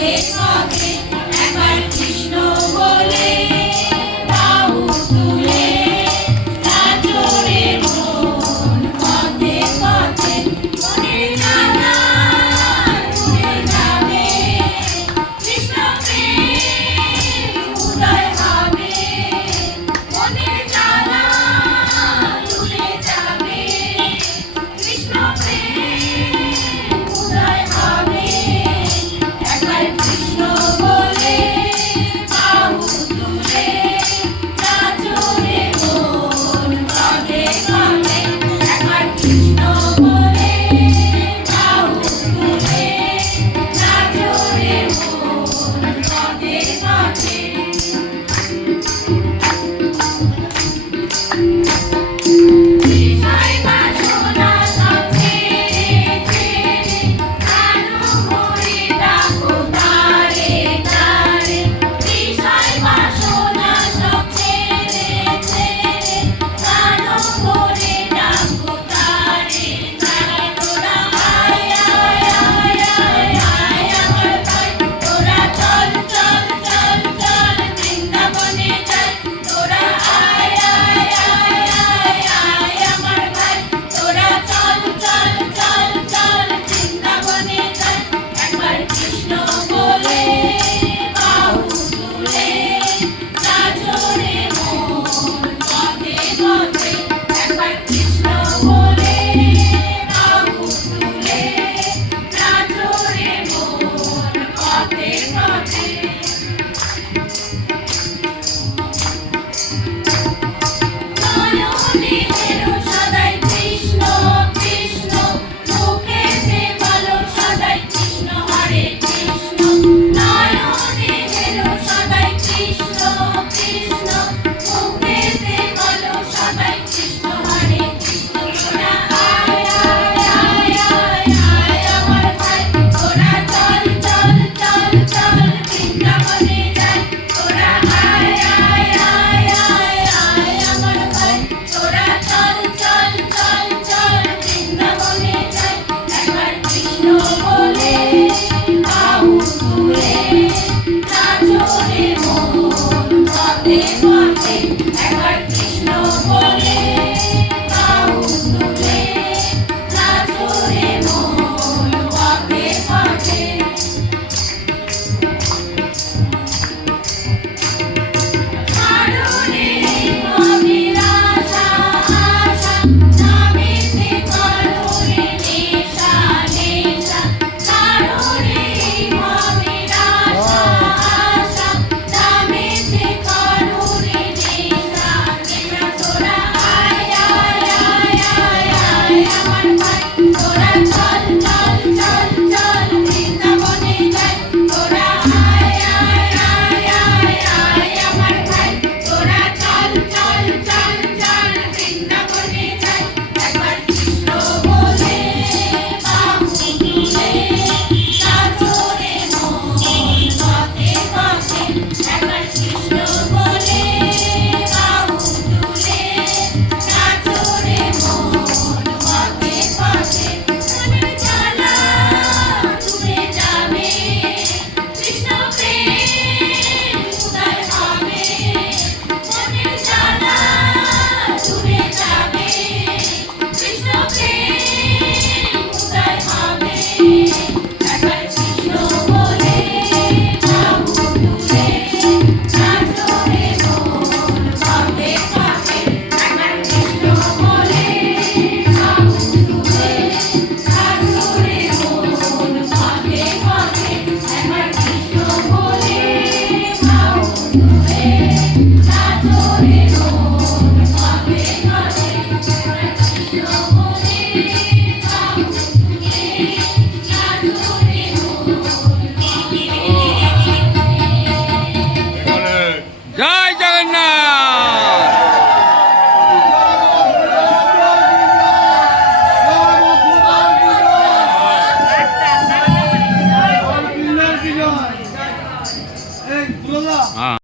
Ele só Hey.